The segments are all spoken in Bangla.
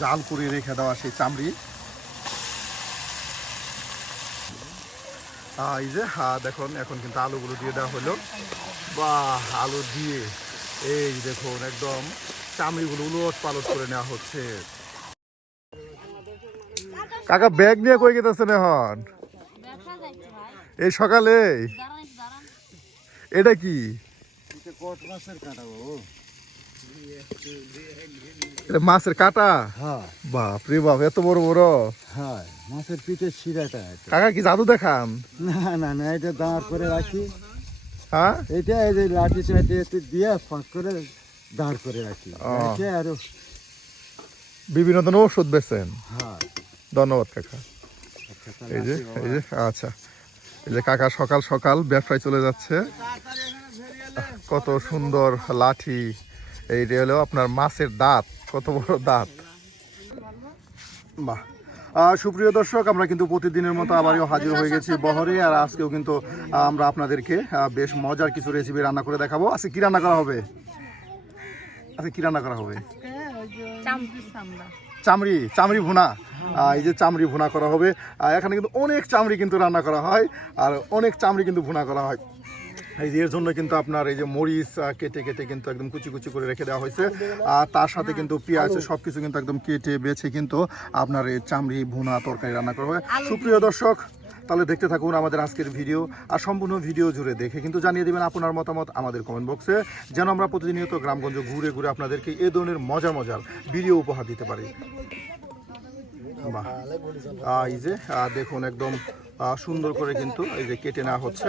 জাল করে রেখে দেওয়া সেই চামড়ি। এই যে হ্যাঁ দেখুন এখন কিন্তু আলুগুলো দিয়ে দেওয়া হলো। বাহ আলু দিয়ে। এই দেখুন একদম চামড়িগুলো উলট পালট করে নেওয়া হচ্ছে। কাকা ব্যাগ নিয়ে কই গেতেছেন এখন? এই সকালে? এটা কি? কট মাছের কাটা বাবু এটা মাছের কাটা? হ্যাঁ। বাপ রে বাপ এত বড় বড়। হ্যাঁ মাছের পিঠের শিরাটা কাকা কি জাদু দেখান? না না না এটা দাঁড় করে রাখি। হ্যাঁ? এটা এই যে লাঠি সাইডে একটু দিয়ে ফাঁক করে দাঁড় করে রাখি। আরও বিভিন্ন ধরনের ওষুধ বেছেন? হ্যাঁ। ধন্যবাদ কাকা। আচ্ছা, এই যে এই যে আচ্ছা। এই যে কাকা সকাল সকাল ব্যবসায় চলে যাচ্ছে। কত সুন্দর লাঠি। এই যে হলো আপনার মাছের দাঁত। কত বড় দাঁত? বাহ। সুপ্রিয় দর্শক আমরা কিন্তু প্রতিদিনের মতো আবারও হাজির হয়ে গেছি বহরে আর আজকেও কিন্তু আমরা আপনাদেরকে বেশ মজার কিছু রেসিপি রান্না করে দেখাবো। আজকে কি রান্না করা হবে? আজকে কি রান্না করা হবে? চামড়ি চামড়ি ভুনা। এই যে চামড়ি ভুনা করা হবে। এখানে কিন্তু অনেক চামড়ি কিন্তু রান্না করা হয় আর অনেক চামড়ি কিন্তু ভুনা করা হয়। এই যে এর জন্য কিন্তু আপনার এই যে মরিচ কেটে কেটে কিন্তু একদম কুচি কুচি করে রেখে দেওয়া হয়েছে। আর তার সাথে কিন্তু পেঁয়াজ সব কিছু কিন্তু একদম কেটে বেছে কিন্তু আপনার এই চামড়ি ভুনা তরকারি রান্না করা হবে সুপ্রিয় দর্শক তাহলে দেখতে থাকুন আমাদের আজকের ভিডিও। আর সম্পূর্ণ ভিডিও জুড়ে দেখে কিন্তু জানিয়ে দেবেন আপনার মতামত আমাদের কমেন্ট বক্সে যেন আমরা প্রতিনিয়ত গ্রামগঞ্জ ঘুরে ঘুরে আপনাদেরকে এ ধরনের মজার মজার ভিডিও উপহার দিতে পারি। বাহ। এই যে দেখুন একদম সুন্দর করে কিন্তু এই যে কেটে নেওয়া হচ্ছে।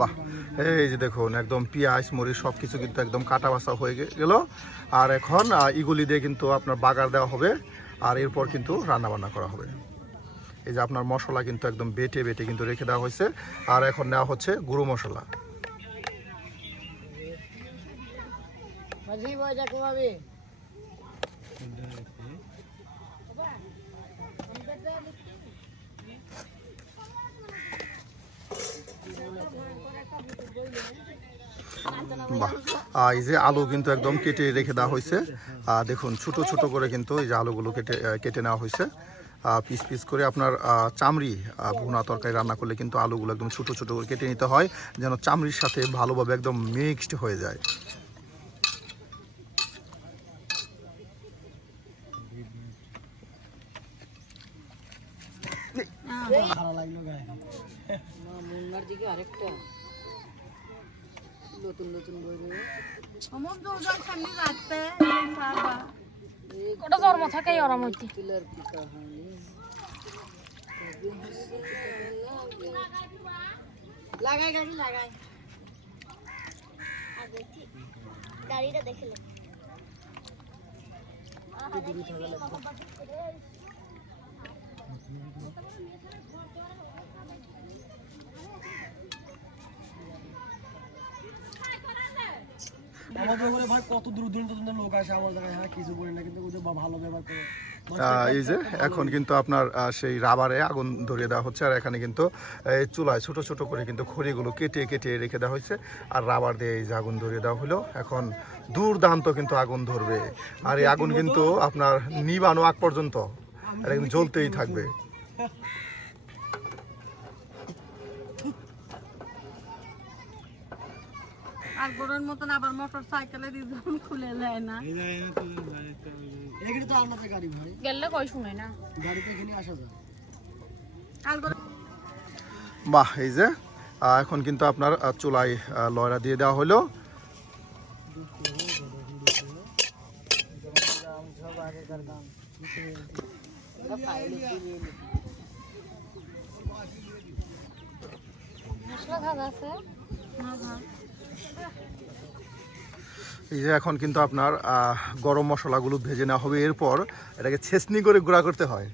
বাহ, এই যে দেখুন, একদম পেঁয়াজ, মরিচ সব কিছু কিন্তু একদম কাটা বাছা হয়ে গেল। আর এখন ইগুলি দিয়ে কিন্তু আপনার বাগার দেওয়া হবে, আর এরপর কিন্তু রান্না বান্না করা হবে। এই যে আপনার মশলা কিন্তু একদম বেটে বেটে কিন্তু রেখে দেওয়া হয়েছে। আর এখন নেওয়া হচ্ছে গুঁড়ো মশলা। বাহ এই যে আলু কিন্তু একদম কেটে রেখে দেওয়া হয়েছে। দেখুন, ছোট ছোট করে কিন্তু এই যে আলুগুলো কেটে কেটে নেওয়া হয়েছে। পিস পিস করে আপনার চামড়ি ভুনা তরকারি রান্না করলে কিন্তু আলুগুলো একদম ছোট ছোট করে কেটে নিতে হয়, যেন চামড়ির সাথে ভালোভাবে একদম মিক্সড হয়ে যায়। মুন্নার দিকে আরেকটা নতুন নতুন বই রয়ে আমার দরজার সামনে রাখতে ওটা জন্ম থাকেই ওরা মধ্যে কিলার কি কাহানি লাগাই গাড়ি লাগাই গাড়িটা দেখে লো আমাদের ওখানে ভাই কত দূর দূরান্ত পর্যন্ত লোক আসে আমার জায়গায় হ্যাঁ কিছু বলি না কিন্তু ওদের ভালো ব্যবহার করে। এই যে এখন কিন্তু আপনার সেই রাবারে আগুন ধরিয়ে দেওয়া হচ্ছে আর এখানে কিন্তু এই চুলায় ছোট ছোট করে কিন্তু খড়িগুলো কেটে কেটে রেখে দেওয়া হয়েছে আর রাবার দিয়ে এই যে আগুন ধরিয়ে দেওয়া হলো। এখন দুর্দান্ত কিন্তু আগুন ধরবে আর এই আগুন কিন্তু আপনার নিবানো আগ পর্যন্ত এটা কিন্তু জ্বলতেই থাকবে। আর গরুর মতন আবার মোটর সাইকেলের রিজন খুলে না। এখানে তো আমাদের গাড়ি ভাই। গেলে কই শুনে না? গাড়িতে এখানে আসা যায়। বাহ এই যে এখন কিন্তু আপনার চুলায় আহ, লয়রা দিয়ে দেওয়া হলো। মশলা ভাজা আছে? এই যে এখন কিন্তু আপনার গরম মশলাগুলো ভেজে নেওয়া হবে। এরপর এটাকে ছেঁচনি করে গুঁড়া করতে হয়।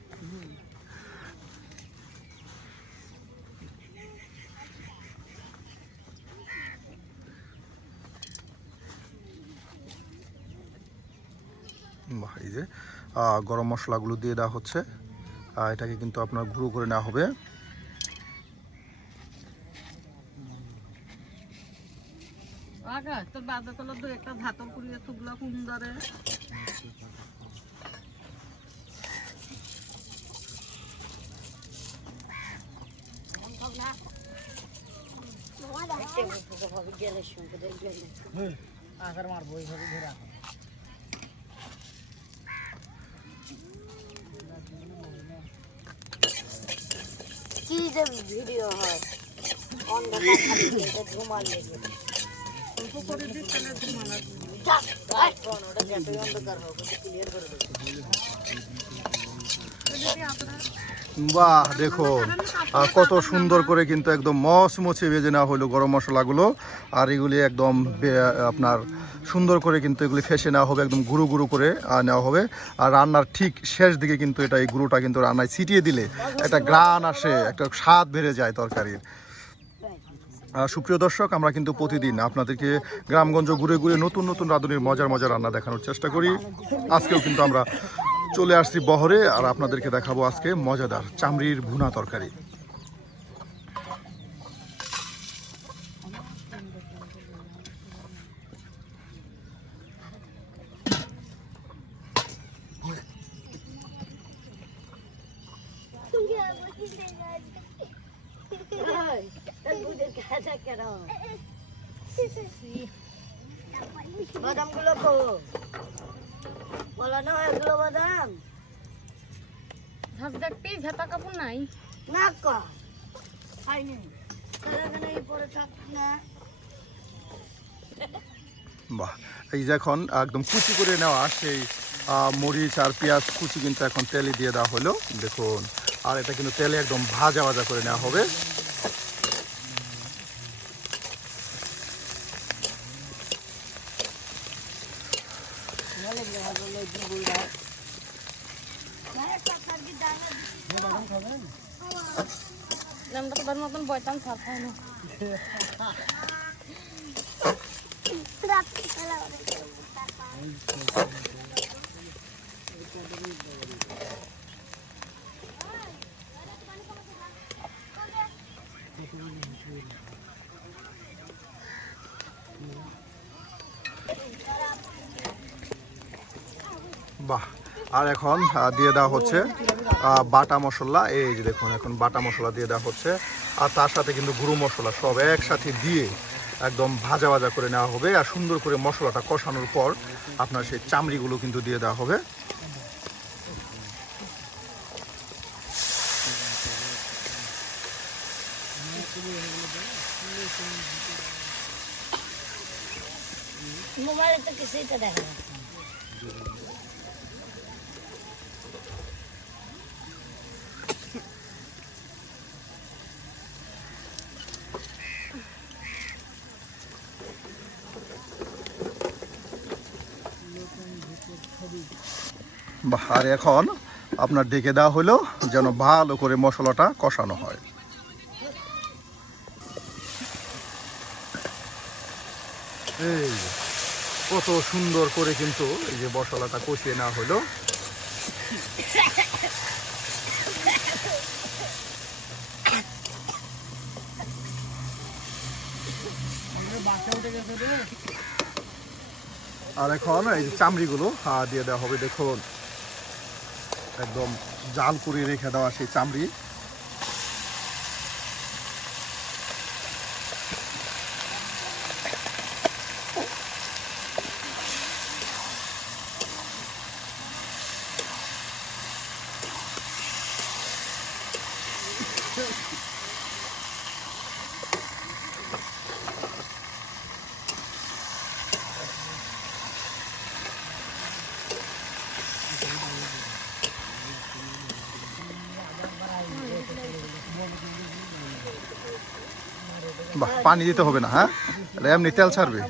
এই যে গরম মশলাগুলো দিয়ে দেওয়া হচ্ছে। এটাকে কিন্তু আপনার গুঁড়ো করে নেওয়া হবে। আগে তোর বাদে তোর দু একটা ভাত পুড়িয়ে তুগলা কুন্দরে কি যে ভিডিও হয়। থাকলে হোক ওটা ক্লিয়ার করে দেবো বাহ আহ, কত সুন্দর করে কিন্তু একদম মচমচে ভেজে নেওয়া হলো গরম মশলাগুলো। আর এগুলি একদম আপনার সুন্দর করে কিন্তু এগুলি ফেসে নেওয়া হবে একদম গুঁড়ো গুঁড়ো করে নেওয়া হবে। আর রান্নার ঠিক শেষ দিকে কিন্তু এটা এই গুঁড়োটা কিন্তু রান্নায় ছিটিয়ে দিলে একটা গ্রান আসে একটা স্বাদ বেড়ে যায় তরকারির। সুপ্রিয় দর্শক, আমরা কিন্তু প্রতিদিন আপনাদেরকে গ্রামগঞ্জ ঘুরে ঘুরে নতুন নতুন রাঁধুনির মজার মজার রান্না দেখানোর চেষ্টা করি। আজকেও কিন্তু আমরা চলে আসছি বহরে, আর আপনাদেরকে দেখাবো আজকে মজাদার চামড়ির ভুনা তরকারি। বাদামগুলো বলো না এগুলো বাদাম। কাপড় নাই। না খাইনি। বাহ এই যে এখন একদম কুচি করে নেওয়া সেই মরিচ আর পেঁয়াজ কুচি কিন্তু এখন তেলে দিয়ে দেওয়া হলো। দেখুন আর এটা কিন্তু তেলে একদম ভাজা ভাজা করে নেওয়া হবে আমরা তো তার মতন বয়তাম সার খাই না বাহ, আর এখন দিয়ে দেওয়া হচ্ছে বাটা মশলা। এই যে দেখুন, এখন বাটা মশলা দিয়ে দেওয়া হচ্ছে। আর তার সাথে কিন্তু গুঁড়ো মশলা সব একসাথে দিয়ে একদম ভাজা ভাজা করে নেওয়া হবে আর সুন্দর করে মশলাটা কষানোর পর আপনার সেই চামড়িগুলো কিন্তু দিয়ে দেওয়া হবে। আর এখন আপনার ডেকে দেওয়া হলো যেন ভালো করে মশলাটা কষানো হয়। এই কত সুন্দর করে কিন্তু এই যে মশলাটা কষিয়ে নেওয়া হলো। আর এখন এই চামড়িগুলো আহ, দিয়ে দেওয়া হবে দেখুন। একদম জাল করে রেখে দেওয়া সেই চামড়ি। পানি দিতে হবে না হ্যাঁ? এমনি তেল ছাড়বে।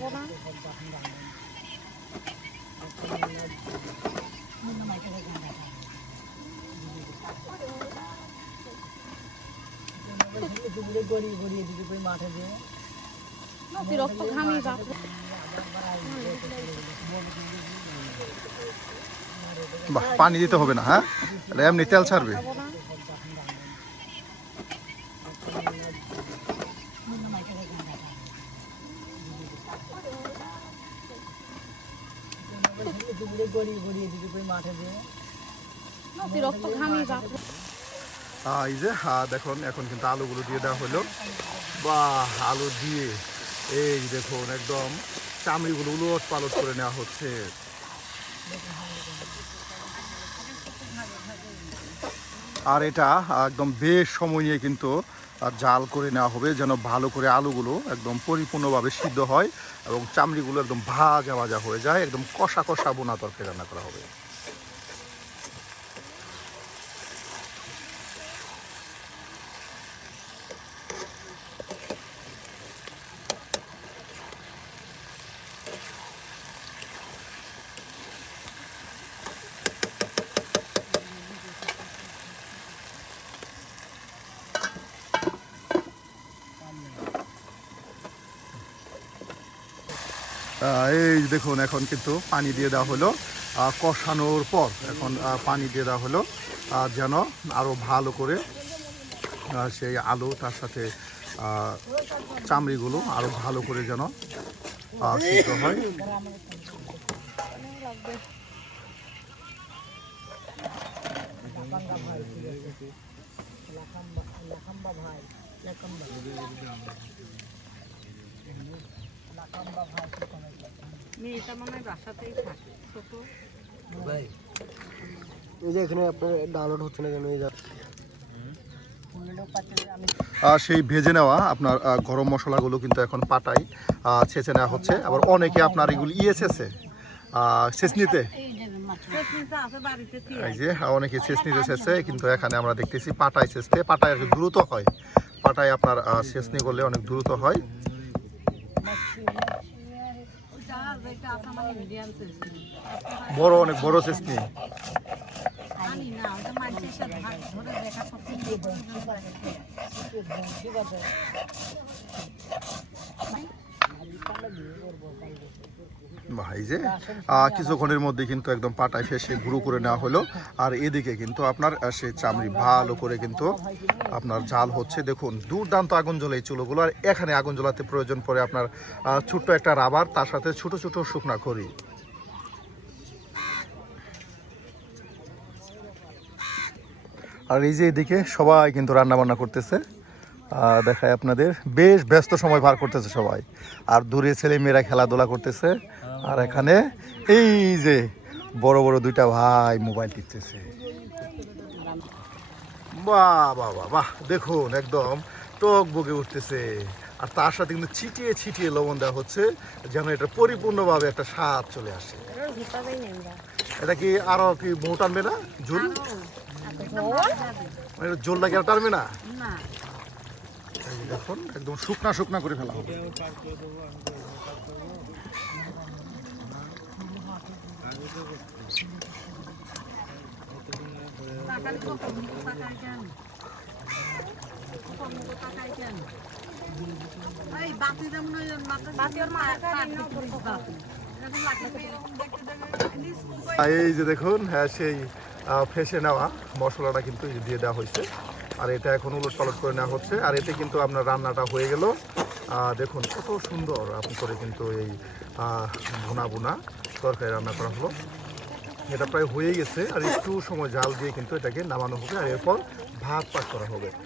বাহ, পানি দিতে হবে না হ্যাঁ? এমনি তেল ছাড়বে। এই যে হ্যাঁ দেখুন এখন কিন্তু আলুগুলো দিয়ে দেওয়া হলো। বাহ আলু দিয়ে। এই দেখুন একদম চামড়িগুলো উলট পালট করে নেওয়া হচ্ছে। আর এটা একদম বেশ সময় নিয়ে কিন্তু জাল করে নেওয়া হবে যেন ভালো করে আলুগুলো একদম পরিপূর্ণভাবে সিদ্ধ হয় এবং চামড়িগুলো একদম ভাজা ভাজা হয়ে যায় একদম কষা কষা বোনা তরকারি রান্না করা হবে। আহ, দেখুন এখন কিন্তু পানি দিয়ে দেওয়া হলো কষানোর পর এখন পানি দিয়ে দেওয়া হলো যেন আরও ভালো করে সেই আলু তার সাথে চামড়িগুলো আরও ভালো করে যেন সিদ্ধ হয়। মেয়েটা মনে হয় বাসাতেই থাকে ছোট। এই যে এখানে আপনার ডাউনলোড হচ্ছে না কেন? এই সেই ভেজে নেওয়া আপনার গরম মশলাগুলো কিন্তু এখন পাটাই ছেঁচে নেওয়া হচ্ছে। আবার অনেকে আপনার এগুলো ইয়ে বাড়িতে কি এই যে অনেকে ছেঁচনিতে ছেঁচে কিন্তু এখানে আমরা দেখতেছি পাটায় ছেঁচতে পাটায় দ্রুত হয়। পাটায় আপনার ছেঁচনি করলে অনেক দ্রুত হয় ওইটা যেটা আছে মানে মিডিয়াম সাইজ বড় অনেক বড় সৃষ্টি জানি না ভাই যে কিছুক্ষণের মধ্যে কিন্তু একদম পাটায় ফেসে গুঁড়ো করে নেওয়া হলো। আর এদিকে কিন্তু আপনার সেই চামড়ি ভালো করে কিন্তু আপনার জাল হচ্ছে। দেখুন দুর্দান্ত আগুন জ্বলে এই চুলোগুলো। আর এখানে আগুন জ্বলাতে প্রয়োজন পড়ে আপনার ছোট্ট একটা রাবার তার সাথে ছোট ছোট শুকনা খড়ি। আর এই যে এদিকে সবাই কিন্তু রান্না বান্না করতেছে দেখায় আপনাদের। বেশ ব্যস্ত সময় পার করতেছে সবাই। আর দূরে ছেলে মেয়েরা খেলাধুলা করতেছে। আর এখানে এই যে বড় বড় দুইটা ভাই মোবাইল টিপতেছে। বাহ বাহ বাহ বাহ দেখুন একদম টক বগে উঠতেছে। আর তার সাথে কিন্তু ছিটিয়ে ছিটিয়ে লবণ দেওয়া হচ্ছে যেন এটা পরিপূর্ণভাবে একটা স্বাদ চলে আসে। এটা কি আরও কি মৌ টানবে না? ঝুল? মানে এটা লাগে আর টানবে না? দেখুন একদম শুকনা শুকনা করে ফেলা হবে টাকার কত মুখো টাকায় কেন কত মুখো টাকায় কেন এই বাতি যেমন ওই বাতি ওর মায়ের বাতি এরকম লাগে এরকম দেখতে দেখতে স্কুল আর এই যে দেখুন হ্যাঁ সেই ফেসে নেওয়া মশলাটা কিন্তু দিয়ে দেওয়া হয়েছে। আর এটা এখন উলট পালট করে নেওয়া হচ্ছে। আর এতে কিন্তু আপনার রান্নাটা হয়ে গেল। দেখুন কত সুন্দর আপনি করে কিন্তু এই ভুনা ভুনা তরকারি রান্না করা হলো। এটা প্রায় হয়ে গেছে আর একটু সময় জাল দিয়ে কিন্তু এটাকে নামানো হবে আর এরপর ভাত পাক করা হবে।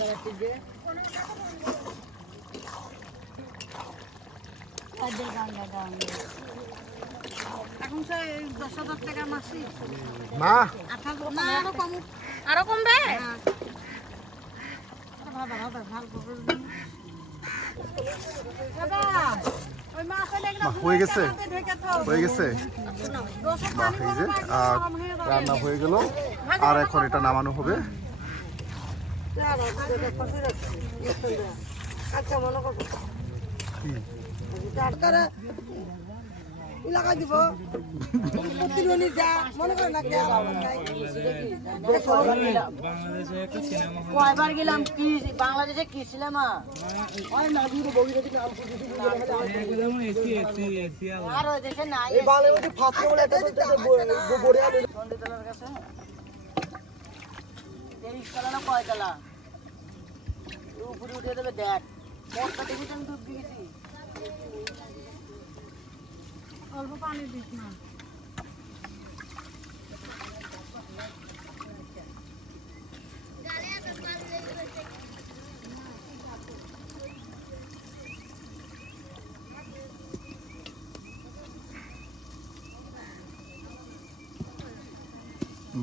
দশ আরও কমবে? হয়ে। গেছে? হয়ে গেছে? বাহ এই যে রান্না হয়ে গেল। আর এখন এটা নামানো হবে। আচ্ছা মনে করব লাগাই দিব। প্রতিদিনই যা মনে করে না কে কয়বার গেলাম কি বাংলাদেশে কি সিনেমা? আর দেশে নাই চণ্ডীতলার কাছে তেইশ তলা না। কয় তলা উপরে উঠে দেবে দেখ। মশলা দেখি তো আমি ডুব গেছি অল্প পানি দিস না।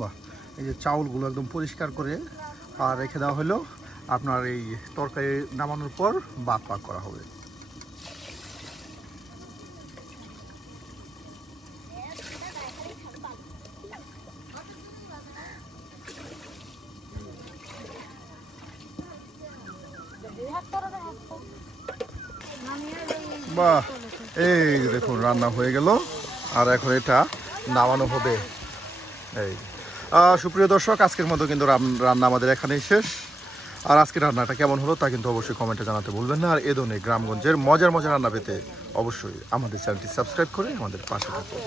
বাহ, এই যে চাউলগুলো একদম পরিষ্কার করে আর রেখে দেওয়া হলো। আপনার এই তরকারি নামানোর পর বাদ পাক করা হবে। রান্না হয়ে গেল। আর এখন এটা নামানো হবে। এই। সুপ্রিয় দর্শক, আজকের মতো কিন্তু রান- রান্না আমাদের এখানেই শেষ। আর আজকের রান্নাটা কেমন হলো তা কিন্তু অবশ্যই কমেন্টে জানাতে বলবেন না। আর এ ধরনের গ্রামগঞ্জের মজার মজার রান্না পেতে অবশ্যই আমাদের চ্যানেলটি সাবস্ক্রাইব করে আমাদের পাশে থাকুন।